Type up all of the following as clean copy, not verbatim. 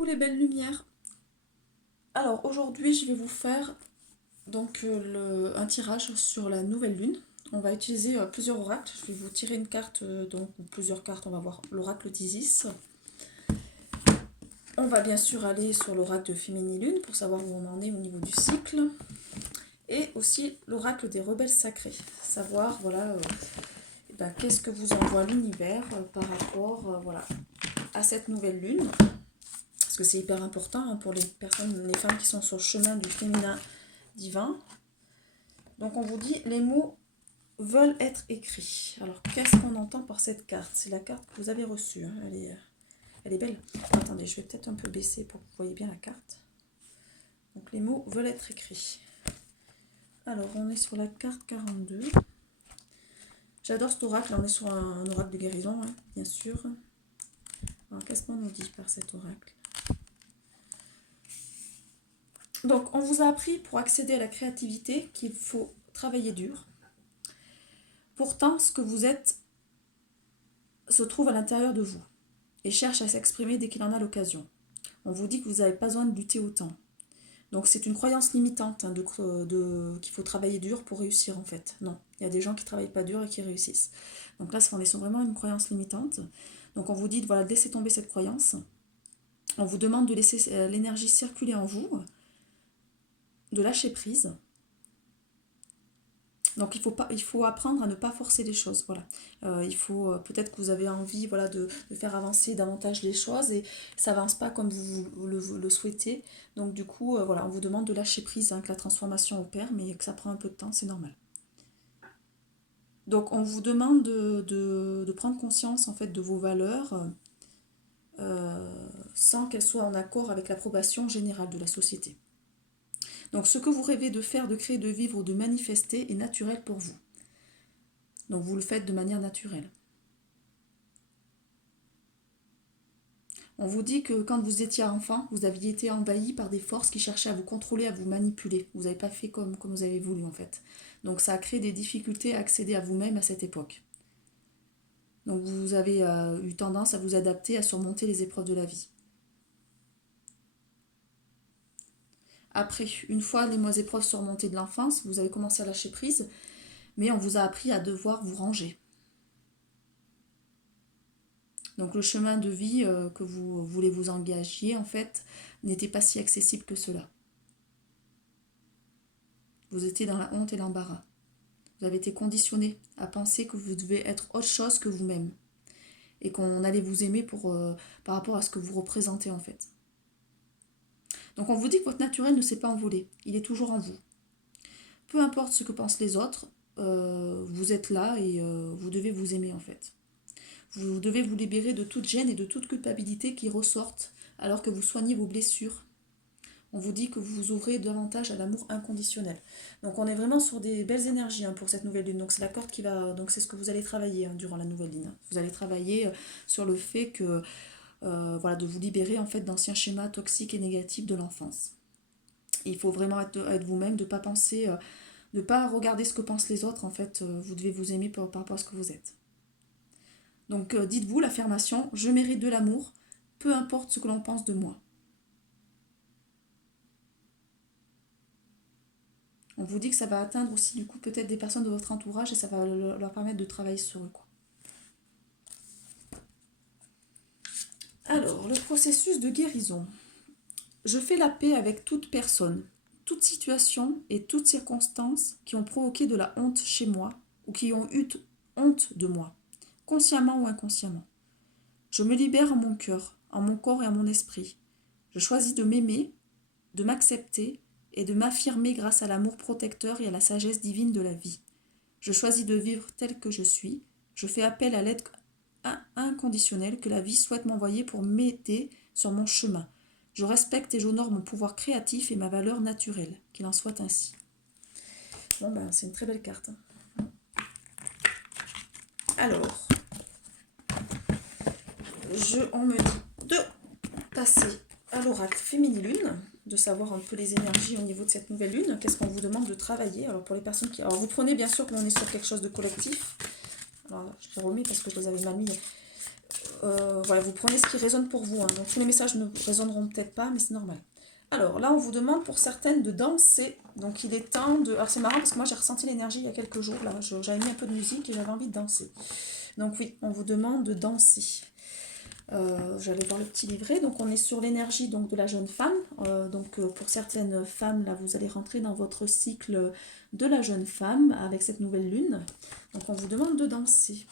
Coucou les belles lumières. Alors aujourd'hui je vais vous faire un tirage sur la nouvelle lune. On va utiliser plusieurs oracles. Je vais vous tirer une carte, ou plusieurs cartes. On va voir l'oracle d'Isis. On va bien sûr aller sur l'oracle de Féminilune pour savoir où on en est au niveau du cycle. Et aussi l'oracle des rebelles sacrés. Savoir voilà, qu'est-ce que vous envoie l'univers par rapport à cette nouvelle lune. Parce que c'est hyper important pour les femmes qui sont sur le chemin du féminin divin. Donc on vous dit, les mots veulent être écrits. Alors qu'est-ce qu'on entend par cette carte? C'est la carte que vous avez reçue. Hein. Elle est belle. Attendez, je vais peut-être un peu baisser pour que vous voyez bien la carte. Donc les mots veulent être écrits. Alors on est sur la carte 42. J'adore cet oracle. On est sur un oracle de guérison, hein, bien sûr. Alors qu'est-ce qu'on nous dit par cet oracle? Donc, on vous a appris pour accéder à la créativité qu'il faut travailler dur. Pourtant, ce que vous êtes se trouve à l'intérieur de vous et cherche à s'exprimer dès qu'il en a l'occasion. On vous dit que vous n'avez pas besoin de lutter autant. Donc, c'est une croyance limitante qu'il faut travailler dur pour réussir en fait. Non, il y a des gens qui ne travaillent pas dur et qui réussissent. Donc là, on est vraiment une croyance limitante. Donc, on vous dit de laisser tomber cette croyance. On vous demande de laisser l'énergie circuler en vous, de lâcher prise. Donc il faut apprendre à ne pas forcer les choses. Voilà. Il faut peut-être que vous avez envie de faire avancer davantage les choses et ça avance pas comme vous le souhaitez. Donc du coup, on vous demande de lâcher prise, hein, que la transformation opère, mais que ça prend un peu de temps, c'est normal. Donc on vous demande de prendre conscience en fait de vos valeurs sans qu'elles soient en accord avec l'approbation générale de la société. Donc ce que vous rêvez de faire, de créer, de vivre ou de manifester est naturel pour vous. Donc vous le faites de manière naturelle. On vous dit que quand vous étiez enfant, vous aviez été envahi par des forces qui cherchaient à vous contrôler, à vous manipuler. Vous n'avez pas fait comme vous avez voulu en fait. Donc ça a créé des difficultés à accéder à vous-même à cette époque. Donc vous avez eu tendance à vous adapter, à surmonter les épreuves de la vie. Après, une fois les épreuves surmontées de l'enfance, vous avez commencé à lâcher prise, mais on vous a appris à devoir vous ranger. Donc le chemin de vie que vous voulez vous engager, en fait, n'était pas si accessible que cela. Vous étiez dans la honte et l'embarras. Vous avez été conditionné à penser que vous devez être autre chose que vous-même. Et qu'on allait vous aimer par rapport à ce que vous représentez, en fait. Donc on vous dit que votre naturel ne s'est pas envolé. Il est toujours en vous. Peu importe ce que pensent les autres, vous êtes là et vous devez vous aimer, en fait. Vous devez vous libérer de toute gêne et de toute culpabilité qui ressortent alors que vous soignez vos blessures. On vous dit que vous vous ouvrez davantage à l'amour inconditionnel. Donc on est vraiment sur des belles énergies pour cette nouvelle lune. Donc c'est la corde qui va. Donc c'est ce que vous allez travailler durant la nouvelle lune. Vous allez travailler sur le fait que de vous libérer en fait d'anciens schémas toxiques et négatifs de l'enfance. Il faut vraiment être vous-même, de ne pas penser, de ne pas regarder ce que pensent les autres. En fait, vous devez vous aimer par rapport à ce que vous êtes. Donc dites-vous l'affirmation, je mérite de l'amour, peu importe ce que l'on pense de moi. On vous dit que ça va atteindre aussi du coup peut-être des personnes de votre entourage et ça va leur permettre de travailler sur eux, quoi. Alors, le processus de guérison. Je fais la paix avec toute personne, toute situation et toute circonstance qui ont provoqué de la honte chez moi ou qui ont eu honte de moi, consciemment ou inconsciemment. Je me libère en mon cœur, en mon corps et en mon esprit. Je choisis de m'aimer, de m'accepter et de m'affirmer grâce à l'amour protecteur et à la sagesse divine de la vie. Je choisis de vivre tel que je suis. Je fais appel à l'aide inconditionnelle que la vie souhaite m'envoyer pour m'aider sur mon chemin. Je respecte et j'honore mon pouvoir créatif et ma valeur naturelle. Qu'il en soit ainsi. Bon c'est une très belle carte. Alors, on me dit de passer à l'oracle Féminilune, de savoir un peu les énergies au niveau de cette nouvelle lune. Qu'est-ce qu'on vous demande de travailler? Alors pour les personnes qui... Alors vous prenez bien sûr qu'on est sur quelque chose de collectif. Alors je les remets parce que je les avais mal mis voilà, vous prenez ce qui résonne pour vous. Hein. Donc tous les messages ne résonneront peut-être pas, mais c'est normal. Alors là, on vous demande pour certaines de danser. Donc il est temps de... Alors c'est marrant parce que moi j'ai ressenti l'énergie il y a quelques jours. Là, j'avais mis un peu de musique et j'avais envie de danser. Donc oui, on vous demande de danser. J'allais voir le petit livret. Donc on est sur l'énergie donc de la jeune femme. Pour certaines femmes, là vous allez rentrer dans votre cycle de la jeune femme avec cette nouvelle lune. Donc on vous demande de danser.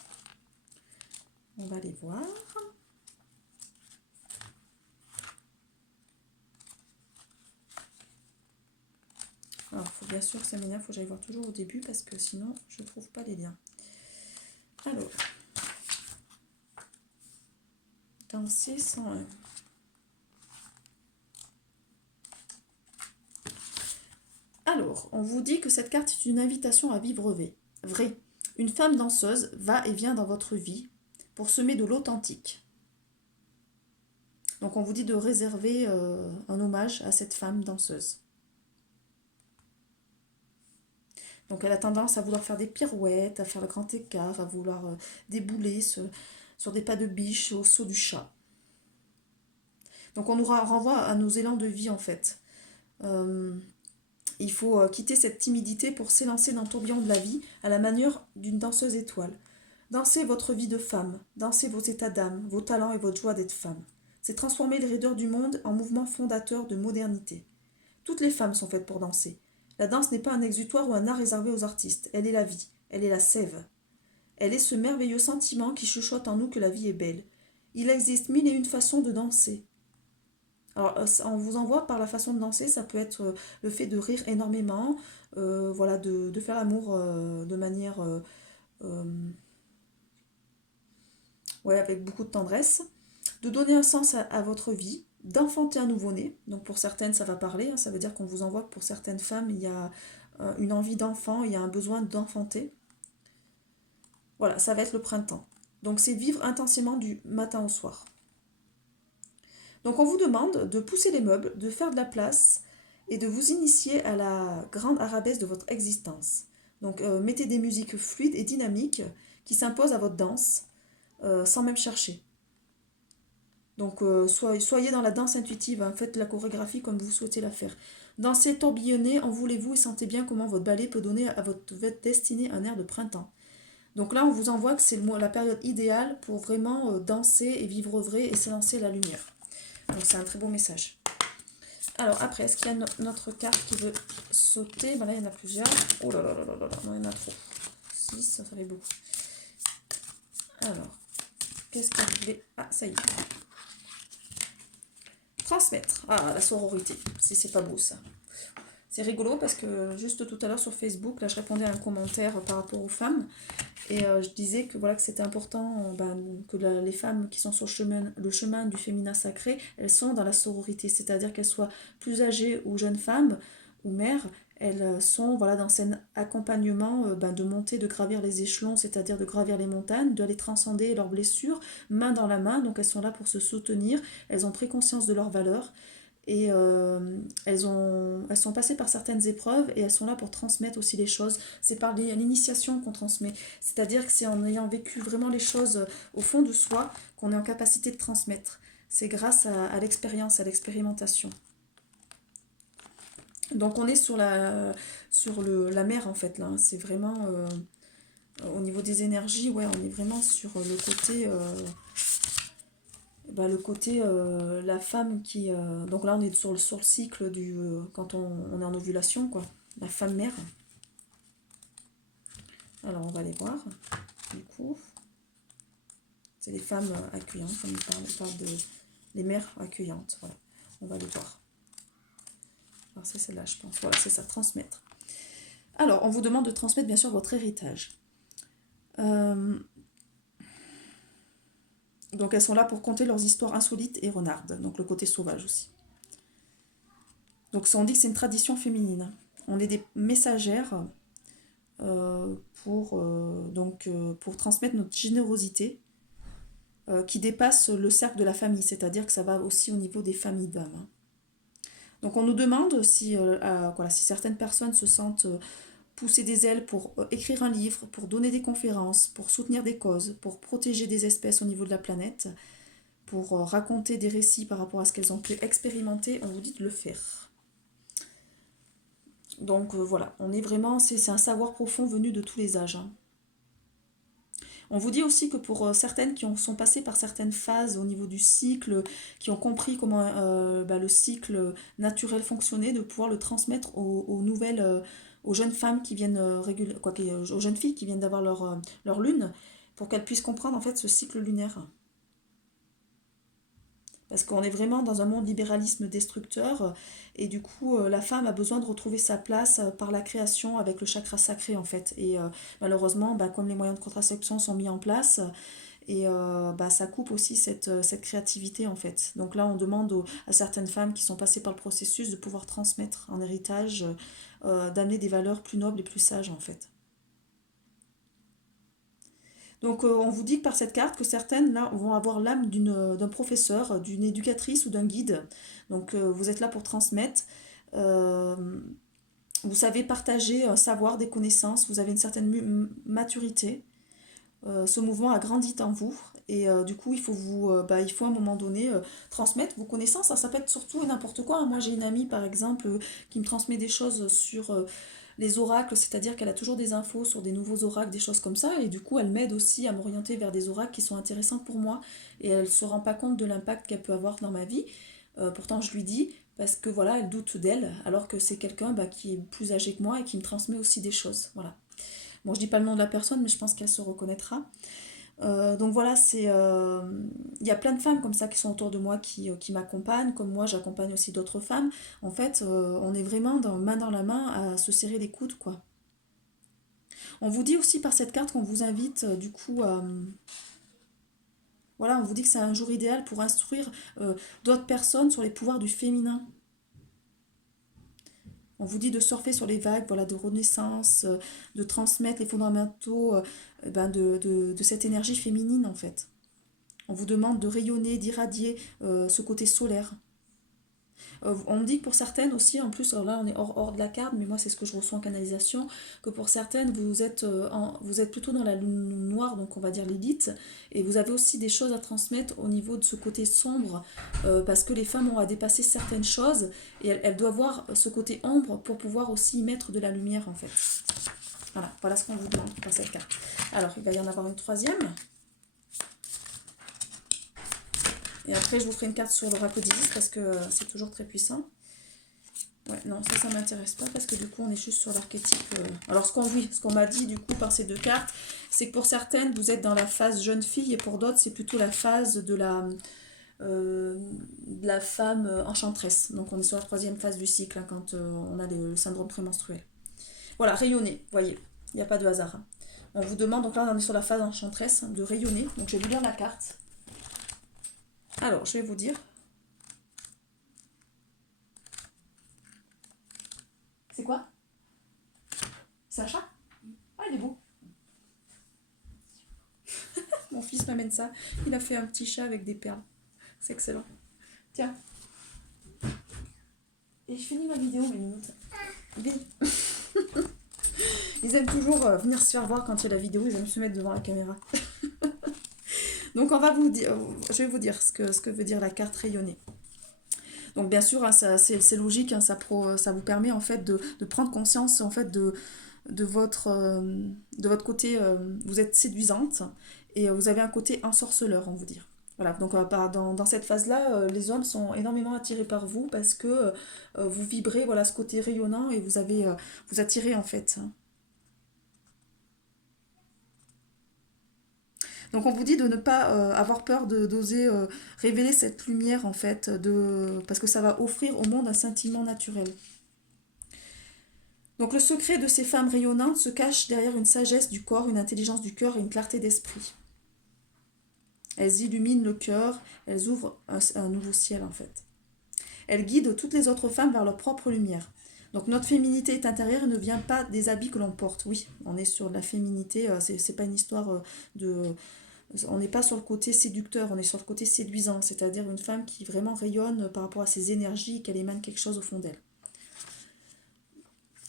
On va aller voir. Alors, il faut bien sûr que ça m'énerve, il faut que j'aille voir toujours au début parce que sinon, je ne trouve pas les liens. Alors, danser 101. Alors, on vous dit que cette carte est une invitation à vivre vrai. Une femme danseuse va et vient dans votre vie pour semer de l'authentique. Donc, on vous dit de réserver un hommage à cette femme danseuse. Donc elle a tendance à vouloir faire des pirouettes, à faire le grand écart, à vouloir débouler sur des pas de biche au saut du chat. Donc on nous renvoie à nos élans de vie en fait. Il faut quitter cette timidité pour s'élancer dans le tourbillon de la vie à la manière d'une danseuse étoile. Dansez votre vie de femme, dansez vos états d'âme, vos talents et votre joie d'être femme. C'est transformer les raideurs du monde en mouvement fondateur de modernité. Toutes les femmes sont faites pour danser. La danse n'est pas un exutoire ou un art réservé aux artistes. Elle est la vie. Elle est la sève. Elle est ce merveilleux sentiment qui chuchote en nous que la vie est belle. Il existe mille et une façons de danser. Alors, on vous envoie par la façon de danser, ça peut être le fait de rire énormément, voilà, de faire l'amour de manière, euh, ouais, avec beaucoup de tendresse, de donner un sens à votre vie, d'enfanter un nouveau-né. Donc pour certaines, ça va parler, hein, ça veut dire qu'on vous envoie que pour certaines femmes, il y a une envie d'enfant, il y a un besoin d'enfanter. Voilà, ça va être le printemps. Donc c'est vivre intensément du matin au soir. Donc on vous demande de pousser les meubles, de faire de la place et de vous initier à la grande arabesque de votre existence. Donc mettez des musiques fluides et dynamiques qui s'imposent à votre danse sans même chercher. Donc soyez dans la danse intuitive, hein, faites la chorégraphie comme vous souhaitez la faire. Dansez, tourbillonnez, envoulez-vous et sentez bien comment votre ballet peut donner à votre destinée un air de printemps. Donc là, on vous envoie que c'est la période idéale pour vraiment danser et vivre vrai et s'élancer la lumière. Donc c'est un très beau message. Alors après, est-ce qu'il y a notre carte qui veut sauter? Ben là, il y en a plusieurs. Oh là là là là là, non, il y en a trop. 6, ça fait beaucoup. Alors, qu'est-ce qu'elle voulait? Ah, ça y est. Transmettre. Ah, la sororité. Si c'est pas beau ça. C'est rigolo parce que juste tout à l'heure sur Facebook, là je répondais à un commentaire par rapport aux femmes et je disais que voilà que c'était important que les femmes qui sont sur le chemin du féminin sacré, elles sont dans la sororité, c'est-à-dire qu'elles soient plus âgées ou jeunes femmes ou mères, elles sont voilà dans cet accompagnement de monter, de gravir les échelons, c'est-à-dire de gravir les montagnes, d'aller transcender leurs blessures, main dans la main, donc elles sont là pour se soutenir, elles ont pris conscience de leurs valeurs. Et elles sont passées par certaines épreuves et elles sont là pour transmettre aussi les choses. C'est par l'initiation qu'on transmet. C'est-à-dire que c'est en ayant vécu vraiment les choses au fond de soi qu'on est en capacité de transmettre. C'est grâce à l'expérience, à l'expérimentation. Donc on est sur la mer en fait là. C'est vraiment au niveau des énergies, ouais, on est vraiment sur le côté... la femme qui... donc là, on est sur le cycle du... quand on est en ovulation, quoi. La femme mère. Alors, on va aller voir. Du coup, c'est les femmes accueillantes, comme on parle de... les mères accueillantes, voilà. On va les voir. Alors, c'est celle-là, je pense. Voilà, c'est ça, transmettre. Alors, on vous demande de transmettre, bien sûr, votre héritage. Donc elles sont là pour conter leurs histoires insolites et renardes, donc le côté sauvage aussi. Donc on dit que c'est une tradition féminine. On est des messagères pour transmettre notre générosité qui dépasse le cercle de la famille, c'est-à-dire que ça va aussi au niveau des familles d'hommes. Hein. Donc on nous demande si certaines personnes se sentent pousser des ailes pour écrire un livre, pour donner des conférences, pour soutenir des causes, pour protéger des espèces au niveau de la planète, pour raconter des récits par rapport à ce qu'elles ont pu expérimenter, on vous dit de le faire. Donc voilà, on est vraiment, c'est un savoir profond venu de tous les âges. Hein. On vous dit aussi que pour certaines qui sont passées par certaines phases au niveau du cycle, qui ont compris comment le cycle naturel fonctionnait, de pouvoir le transmettre aux nouvelles, aux jeunes femmes qui viennent aux jeunes filles qui viennent d'avoir leur lune, pour qu'elles puissent comprendre en fait ce cycle lunaire. Parce qu'on est vraiment dans un monde libéralisme destructeur et du coup la femme a besoin de retrouver sa place par la création avec le chakra sacré en fait. Et malheureusement, comme les moyens de contraception sont mis en place, et ça coupe aussi cette créativité en fait. Donc là on demande à certaines femmes qui sont passées par le processus de pouvoir transmettre en héritage, d'amener des valeurs plus nobles et plus sages en fait. Donc on vous dit par cette carte que certaines là vont avoir l'âme d'un professeur, d'une éducatrice ou d'un guide. Donc vous êtes là pour transmettre. Euh, vous savez partager un savoir, des connaissances, vous avez une certaine maturité. Ce mouvement a grandi en vous et du coup il faut à un moment donné transmettre vos connaissances. Ça peut être surtout n'importe quoi. Moi j'ai une amie par exemple qui me transmet des choses sur les oracles, c'est-à-dire qu'elle a toujours des infos sur des nouveaux oracles, des choses comme ça, et du coup elle m'aide aussi à m'orienter vers des oracles qui sont intéressants pour moi, et elle ne se rend pas compte de l'impact qu'elle peut avoir dans ma vie. Pourtant je lui dis, parce que voilà, elle doute d'elle, alors que c'est quelqu'un qui est plus âgé que moi et qui me transmet aussi des choses. Voilà. Bon, je dis pas le nom de la personne, mais je pense qu'elle se reconnaîtra. Donc voilà, il y a plein de femmes comme ça qui sont autour de moi qui m'accompagnent, comme moi j'accompagne aussi d'autres femmes. En fait, on est vraiment main dans la main à se serrer les coudes, quoi. On vous dit aussi par cette carte qu'on vous invite, du coup, voilà, on vous dit que c'est un jour idéal pour instruire d'autres personnes sur les pouvoirs du féminin. On vous dit de surfer sur les vagues, voilà, de renaissance, de transmettre les fondamentaux de cette énergie féminine en fait. On vous demande de rayonner, d'irradier ce côté solaire. On me dit que pour certaines aussi, en plus, alors là on est hors de la carte, mais moi c'est ce que je reçois en canalisation, que pour certaines vous êtes plutôt dans la lune noire, donc on va dire l'élite, et vous avez aussi des choses à transmettre au niveau de ce côté sombre, parce que les femmes ont à dépasser certaines choses, et elles doivent voir ce côté ombre pour pouvoir aussi y mettre de la lumière en fait. Voilà ce qu'on vous demande par cette carte. Alors il va y en avoir une troisième. Et après, je vous ferai une carte sur l'oracle d'Isis parce que c'est toujours très puissant. Ouais, non, ça m'intéresse pas parce que du coup, on est juste sur l'archétype. Alors, ce qu'on m'a dit du coup par ces deux cartes, c'est que pour certaines, vous êtes dans la phase jeune fille et pour d'autres, c'est plutôt la phase de la femme enchanteresse. Donc, on est sur la troisième phase du cycle hein, quand on a le syndrome prémenstruel. Voilà, rayonner, voyez, il n'y a pas de hasard. Hein. On vous demande, donc là, on est sur la phase enchanteresse, de rayonner. Donc, je vais vous lire la carte. Alors, je vais vous dire. C'est quoi? C'est un chat? Ah, il est beau. Mon fils m'amène ça. Il a fait un petit chat avec des perles. C'est excellent. Tiens. Et je finis ma vidéo, mes minutes. Ils aiment toujours venir se faire voir quand il y a la vidéo. Ils aiment se mettre devant la caméra. Donc, on va vous dire, je vais vous dire ce que veut dire la carte rayonnée. Donc bien sûr, hein, c'est logique, hein, ça vous permet en fait de prendre conscience en fait de votre côté, vous êtes séduisante et vous avez un côté ensorceleur, on vous dire. Voilà, donc dans cette phase-là, les hommes sont énormément attirés par vous parce que vous vibrez, voilà, ce côté rayonnant et vous attirez en fait. Donc on vous dit de ne pas avoir peur d'oser révéler cette lumière en fait, parce que ça va offrir au monde un scintillement naturel. Donc le secret de ces femmes rayonnantes se cache derrière une sagesse du corps, une intelligence du cœur et une clarté d'esprit. Elles illuminent le cœur, elles ouvrent un nouveau ciel en fait. Elles guident toutes les autres femmes vers leur propre lumière. Donc notre féminité est intérieure et ne vient pas des habits que l'on porte. Oui, on est sur de la féminité, c'est pas une histoire de... On n'est pas sur le côté séducteur, on est sur le côté séduisant, c'est-à-dire une femme qui vraiment rayonne par rapport à ses énergies, qu'elle émane quelque chose au fond d'elle.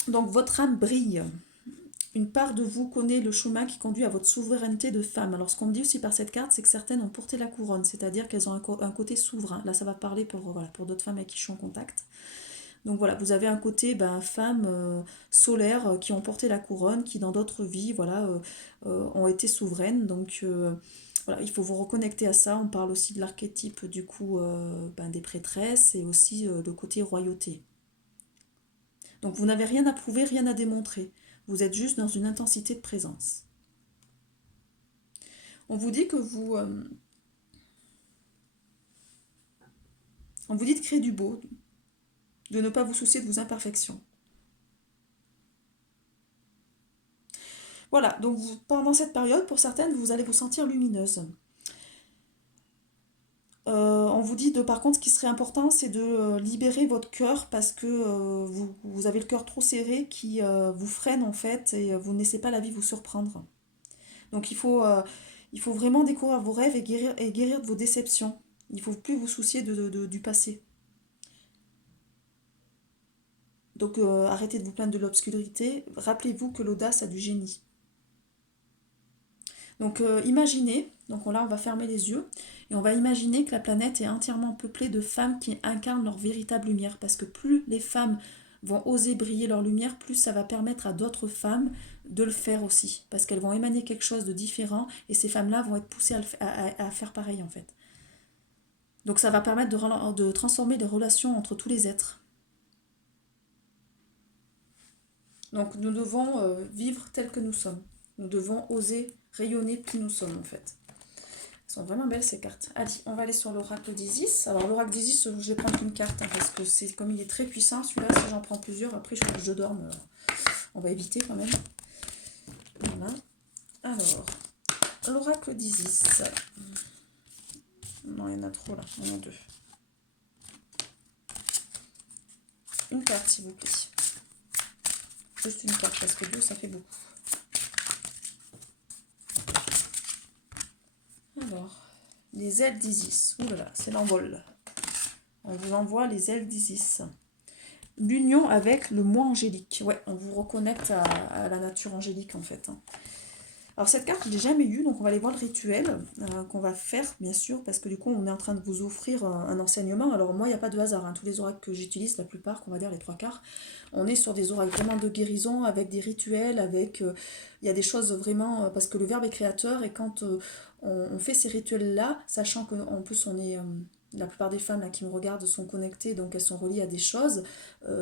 Donc votre âme brille. Une part de vous connaît le chemin qui conduit à votre souveraineté de femme. Alors ce qu'on me dit aussi par cette carte, c'est que certaines ont porté la couronne, c'est-à-dire qu'elles ont un côté souverain. Là, ça va parler pour, voilà, pour d'autres femmes avec qui je suis en contact. Donc voilà, vous avez un côté femme solaire qui ont porté la couronne, qui dans d'autres vies voilà, ont été souveraines. Donc voilà, il faut vous reconnecter à ça. On parle aussi de l'archétype du coup des prêtresses et aussi le côté royauté. Donc vous n'avez rien à prouver, rien à démontrer. Vous êtes juste dans une intensité de présence. On vous dit que on vous dit de créer du beau, de ne pas vous soucier de vos imperfections. Voilà, donc pendant cette période, pour certaines, vous allez vous sentir lumineuse. On vous dit par contre, ce qui serait important, c'est de libérer votre cœur parce que vous avez le cœur trop serré qui vous freine en fait et vous ne laissez pas la vie vous surprendre. Donc il faut vraiment découvrir vos rêves et guérir de vos déceptions. Il ne faut plus vous soucier du passé. Donc arrêtez de vous plaindre de l'obscurité. Rappelez-vous que l'audace a du génie. Donc imaginez, donc là on va fermer les yeux et on va imaginer que la planète est entièrement peuplée de femmes qui incarnent leur véritable lumière parce que plus les femmes vont oser briller leur lumière, plus ça va permettre à d'autres femmes de le faire aussi parce qu'elles vont émaner quelque chose de différent et ces femmes-là vont être poussées à faire pareil en fait. Donc ça va permettre de transformer les relations entre tous les êtres. Donc nous devons vivre tels que nous sommes. Nous devons oser rayonner qui nous sommes en fait. Elles sont vraiment belles ces cartes. Allez, on va aller sur l'oracle d'Isis. Alors l'oracle d'Isis, je vais prendre une carte parce que c'est comme il est très puissant celui-là, si j'en prends plusieurs, après je dorme. On va éviter quand même. Voilà. Alors, l'oracle d'Isis. Non, il y en a trop là, il y en a deux. Une carte s'il vous plaît. Juste une carte parce que deux ça fait beaucoup. Alors, les ailes d'Isis. Ouh là là, c'est l'envol. On vous envoie les ailes d'Isis. L'union avec le moi angélique. Ouais, on vous reconnecte à la nature angélique en fait. Alors cette carte, je ne l'ai jamais eue, donc on va aller voir le rituel qu'on va faire, bien sûr, parce que du coup, on est en train de vous offrir un enseignement. Alors moi, il n'y a pas de hasard. Hein. Tous les oracles que j'utilise, la plupart, qu'on va dire les trois quarts, on est sur des oracles vraiment de guérison, avec des rituels, avec... il y a des choses vraiment... parce que le verbe est créateur, et quand on fait ces rituels-là, sachant qu'en plus, on est... la plupart des femmes là, qui me regardent sont connectées, donc elles sont reliées à des choses,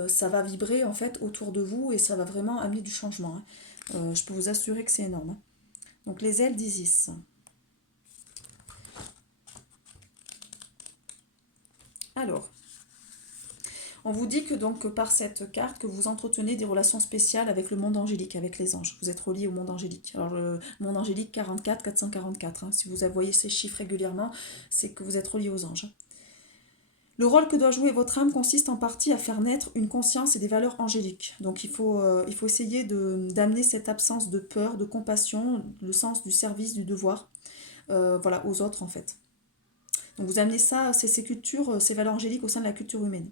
ça va vibrer en fait autour de vous, et ça va vraiment amener du changement. Hein. Je peux vous assurer que c'est énorme. Hein. Donc les ailes d'Isis. Alors, on vous dit que donc par cette carte que vous entretenez des relations spéciales avec le monde angélique, avec les anges. Vous êtes relié au monde angélique. Alors le monde angélique 44, 444. Hein. Si vous voyez ces chiffres régulièrement, c'est que vous êtes relié aux anges. Le rôle que doit jouer votre âme consiste en partie à faire naître une conscience et des valeurs angéliques. Donc il faut essayer d'amener cette absence de peur, de compassion, le sens du service, du devoir, voilà, aux autres en fait. Donc vous amenez ça, ces cultures, ces valeurs angéliques au sein de la culture humaine.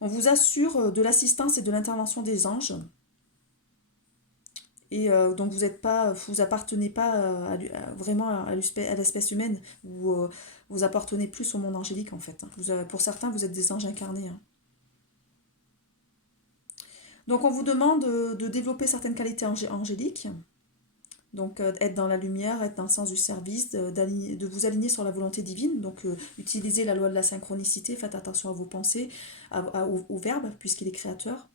On vous assure de l'assistance et de l'intervention des anges. Et donc vous appartenez pas vraiment à l'espèce humaine, vous appartenez plus au monde angélique en fait. Pour certains, vous êtes des anges incarnés. Hein. Donc on vous demande de développer certaines qualités angéliques. Donc être dans la lumière, être dans le sens du service, de vous aligner sur la volonté divine. Donc utilisez la loi de la synchronicité, faites attention à vos pensées, au verbe, puisqu'il est créateur.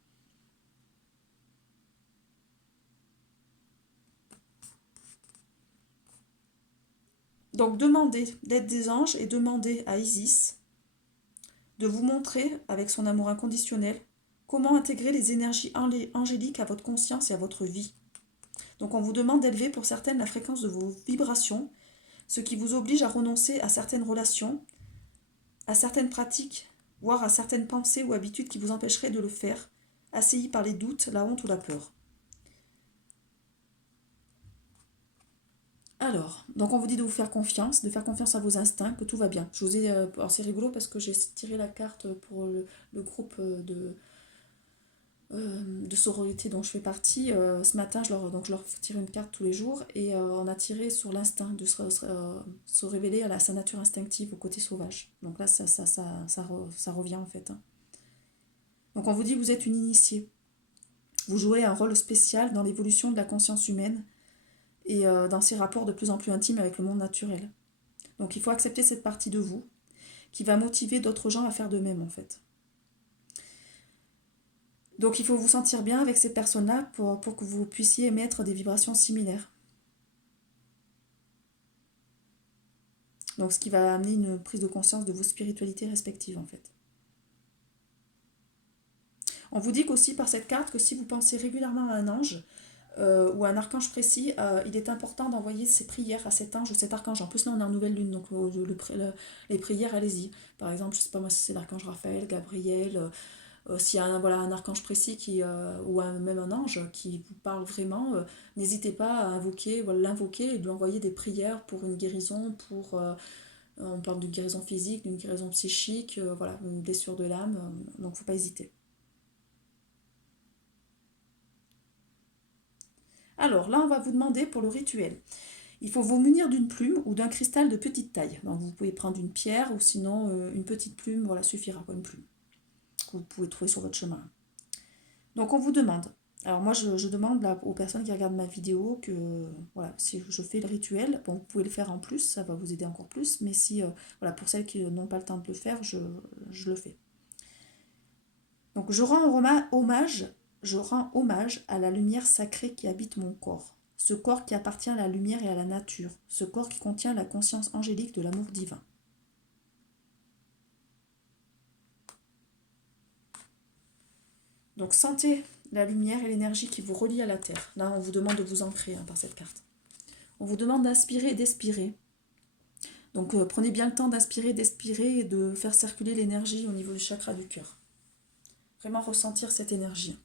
Donc demandez d'être des anges et demandez à Isis de vous montrer, avec son amour inconditionnel, comment intégrer les énergies angéliques à votre conscience et à votre vie. Donc on vous demande d'élever pour certaines la fréquence de vos vibrations, ce qui vous oblige à renoncer à certaines relations, à certaines pratiques, voire à certaines pensées ou habitudes qui vous empêcheraient de le faire, assaillis par les doutes, la honte ou la peur. Alors, donc on vous dit de vous faire confiance, de faire confiance à vos instincts, que tout va bien. Je vous ai, alors c'est rigolo parce que j'ai tiré la carte pour le groupe de sororité dont je fais partie, ce matin, donc je leur tire une carte tous les jours et on a tiré sur l'instinct de se révéler à sa nature instinctive, au côté sauvage. Donc là, ça revient en fait. Hein. Donc on vous dit que vous êtes une initiée. Vous jouez un rôle spécial dans l'évolution de la conscience humaine et dans ses rapports de plus en plus intimes avec le monde naturel. Donc il faut accepter cette partie de vous qui va motiver d'autres gens à faire de même en fait. Donc il faut vous sentir bien avec ces personnes-là pour que vous puissiez émettre des vibrations similaires. Donc ce qui va amener une prise de conscience de vos spiritualités respectives en fait. On vous dit qu'aussi par cette carte que si vous pensez régulièrement à un ange ou à un archange précis, il est important d'envoyer ces prières à cet ange ou cet archange. En plus là on est en nouvelle lune, donc les prières, allez-y. Par exemple, je ne sais pas moi si c'est l'archange Raphaël, Gabriel... s'il y a un archange précis ou même un ange qui vous parle vraiment, n'hésitez pas à l'invoquer et lui envoyer des prières pour une guérison, on parle d'une guérison physique, d'une guérison psychique, une blessure de l'âme, donc il ne faut pas hésiter. Alors là, on va vous demander pour le rituel. Il faut vous munir d'une plume ou d'un cristal de petite taille. Donc vous pouvez prendre une pierre ou sinon une petite plume, voilà, suffira, une plume que vous pouvez trouver sur votre chemin. Donc on vous demande, alors moi je demande là, aux personnes qui regardent ma vidéo que si je fais le rituel, bon vous pouvez le faire en plus, ça va vous aider encore plus, mais si pour celles qui n'ont pas le temps de le faire, je le fais. Donc je rends hommage à la lumière sacrée qui habite mon corps, ce corps qui appartient à la lumière et à la nature, ce corps qui contient la conscience angélique de l'amour divin. Donc sentez la lumière et l'énergie qui vous relient à la terre. Là, on vous demande de vous ancrer par cette carte. On vous demande d'inspirer et d'expirer. Donc prenez bien le temps d'inspirer, d'expirer et de faire circuler l'énergie au niveau du chakra du cœur. Vraiment ressentir cette énergie.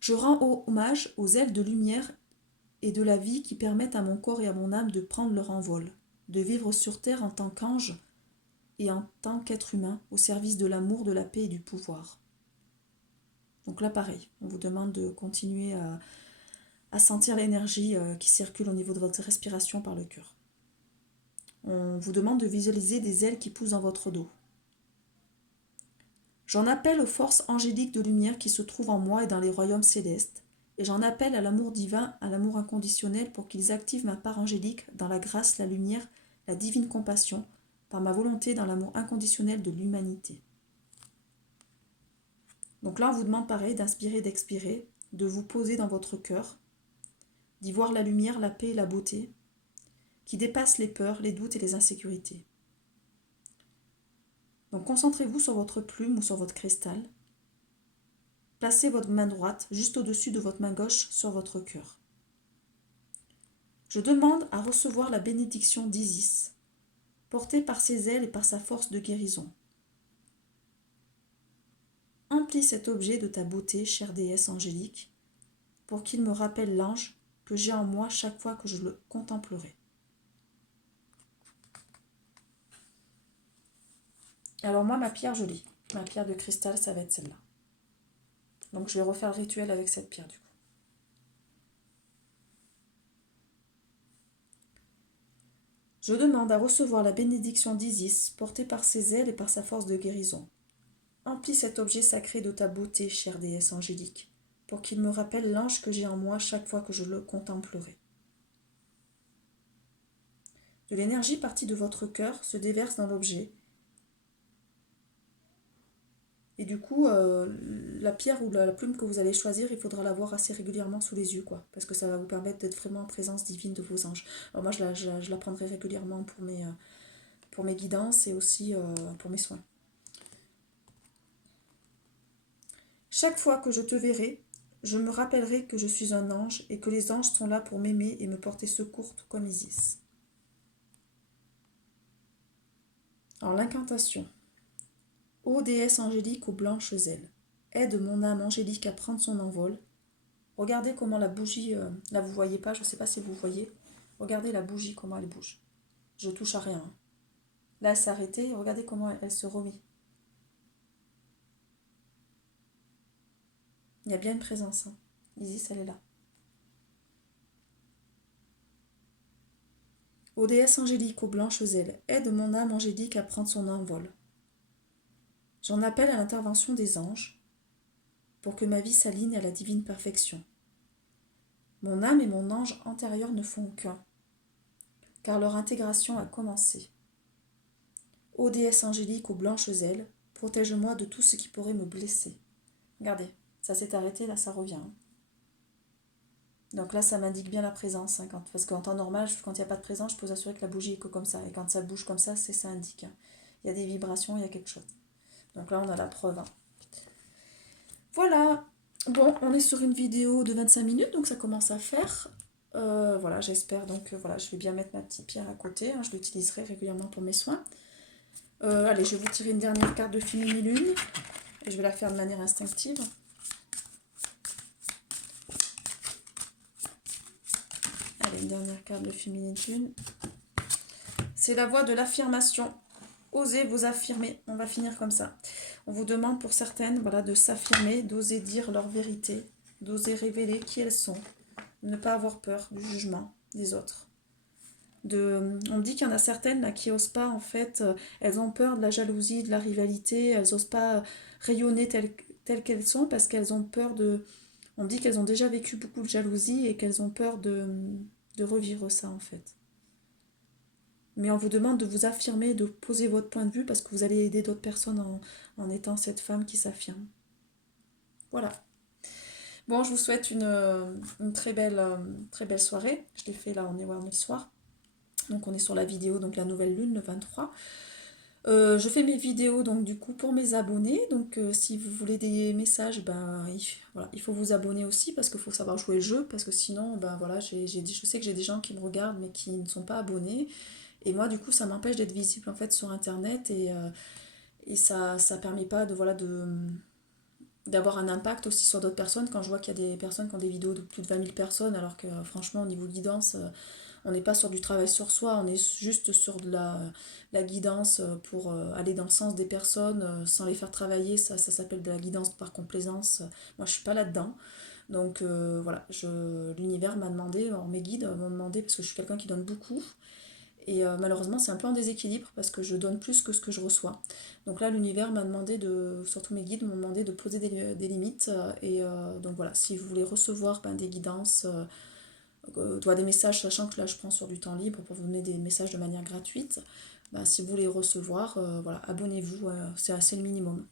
Je rends hommage aux ailes de lumière et de la vie qui permettent à mon corps et à mon âme de prendre leur envol, de vivre sur terre en tant qu'ange et en tant qu'être humain au service de l'amour, de la paix et du pouvoir. Donc là, pareil, on vous demande de continuer à sentir l'énergie qui circule au niveau de votre respiration par le cœur. On vous demande de visualiser des ailes qui poussent dans votre dos. J'en appelle aux forces angéliques de lumière qui se trouvent en moi et dans les royaumes célestes, et j'en appelle à l'amour divin, à l'amour inconditionnel pour qu'ils activent ma part angélique dans la grâce, la lumière, la divine compassion, par ma volonté dans l'amour inconditionnel de l'humanité. Donc là, on vous demande pareil d'inspirer, d'expirer, de vous poser dans votre cœur, d'y voir la lumière, la paix et la beauté, qui dépassent les peurs, les doutes et les insécurités. Donc concentrez-vous sur votre plume ou sur votre cristal. Placez votre main droite juste au-dessus de votre main gauche sur votre cœur. Je demande à recevoir la bénédiction d'Isis, portée par ses ailes et par sa force de guérison. Emplis cet objet de ta beauté, chère déesse angélique, pour qu'il me rappelle l'ange que j'ai en moi chaque fois que je le contemplerai. Alors moi, ma pierre, je l'ai. Ma pierre de cristal, ça va être celle-là. Donc je vais refaire le rituel avec cette pierre du coup. Je demande à recevoir la bénédiction d'Isis, portée par ses ailes et par sa force de guérison. Emplis cet objet sacré de ta beauté, chère déesse angélique, pour qu'il me rappelle l'ange que j'ai en moi chaque fois que je le contemplerai. De l'énergie partie de votre cœur se déverse dans l'objet. Et du coup, la pierre ou la plume que vous allez choisir, il faudra l'avoir assez régulièrement sous les yeux, parce que ça va vous permettre d'être vraiment en présence divine de vos anges. Alors moi, je la prendrai régulièrement pour mes guidances et aussi pour mes soins. Chaque fois que je te verrai, je me rappellerai que je suis un ange et que les anges sont là pour m'aimer et me porter secours tout comme Isis. Alors l'incantation. Ô déesse angélique aux blanches ailes, aide mon âme angélique à prendre son envol. Regardez comment la bougie, là vous voyez pas, je ne sais pas si vous voyez, regardez la bougie, comment elle bouge. Je touche à rien. Là elle s'est arrêtée, regardez comment elle se remet. Il y a bien une présence. Hein. Isis, elle est là. Ô déesse angélique aux blanches ailes, aide mon âme angélique à prendre son envol. J'en appelle à l'intervention des anges pour que ma vie s'aligne à la divine perfection. Mon âme et mon ange antérieur ne font qu'un, car leur intégration a commencé. Ô déesse angélique aux blanches ailes, protège-moi de tout ce qui pourrait me blesser. Regardez, ça s'est arrêté, là ça revient. Donc là, ça m'indique bien la présence. Hein, parce qu'en temps normal, quand il n'y a pas de présence, je peux vous assurer que la bougie est que comme ça. Et quand ça bouge comme ça, ça indique. Hein. Il y a des vibrations, il y a quelque chose. Donc là, on a la preuve. Hein. Voilà. Bon, on est sur une vidéo de 25 minutes, donc ça commence à faire. Voilà, j'espère. Donc voilà, je vais bien mettre ma petite pierre à côté. Hein, je l'utiliserai régulièrement pour mes soins. Allez, je vais vous tirer une dernière carte de Féminilune. Et je vais la faire de manière instinctive. Allez, une dernière carte de Féminilune. C'est la voie de l'affirmation. Osez vous affirmer. On va finir comme ça. On vous demande pour certaines voilà, de s'affirmer, d'oser dire leur vérité, d'oser révéler qui elles sont, de ne pas avoir peur du jugement des autres. On me dit qu'il y en a certaines là, qui n'osent pas, en fait, elles ont peur de la jalousie, de la rivalité, elles n'osent pas rayonner telles qu'elles sont parce qu'elles ont peur de... On me dit qu'elles ont déjà vécu beaucoup de jalousie et qu'elles ont peur de revivre ça, en fait. Mais on vous demande de vous affirmer, de poser votre point de vue parce que vous allez aider d'autres personnes en étant cette femme qui s'affirme. Voilà. Bon, je vous souhaite une très belle soirée. Je l'ai fait là, on est le soir. Donc on est sur la vidéo, donc la nouvelle lune, le 23. Je fais mes vidéos donc du coup pour mes abonnés. Donc si vous voulez des messages, ben voilà, il faut vous abonner aussi parce qu'il faut savoir jouer le jeu. Parce que sinon, ben voilà, je sais que j'ai des gens qui me regardent mais qui ne sont pas abonnés. Et moi, du coup, ça m'empêche d'être visible en fait sur Internet et ça permet pas de d'avoir un impact aussi sur d'autres personnes quand je vois qu'il y a des personnes qui ont des vidéos de plus de 20 000 personnes alors que franchement au niveau guidance, on n'est pas sur du travail sur soi, on est juste sur de la guidance pour aller dans le sens des personnes sans les faire travailler, ça s'appelle de la guidance par complaisance. Moi je suis pas là-dedans. Donc voilà, l'univers m'a demandé, mes guides m'ont demandé, parce que je suis quelqu'un qui donne beaucoup, et malheureusement, c'est un peu en déséquilibre parce que je donne plus que ce que je reçois. Donc là, l'univers m'a demandé surtout mes guides m'ont demandé de poser des limites. Donc voilà, si vous voulez recevoir des guidances, des messages, sachant que là, je prends sur du temps libre pour vous donner des messages de manière gratuite, si vous voulez recevoir, voilà, abonnez-vous, c'est assez le minimum.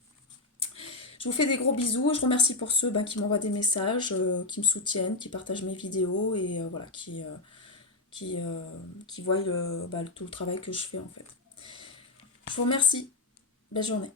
Je vous fais des gros bisous. Je remercie pour ceux qui m'envoient des messages, qui me soutiennent, qui partagent mes vidéos et voilà, qui voient tout le travail que je fais en fait. Je vous remercie. Belle journée.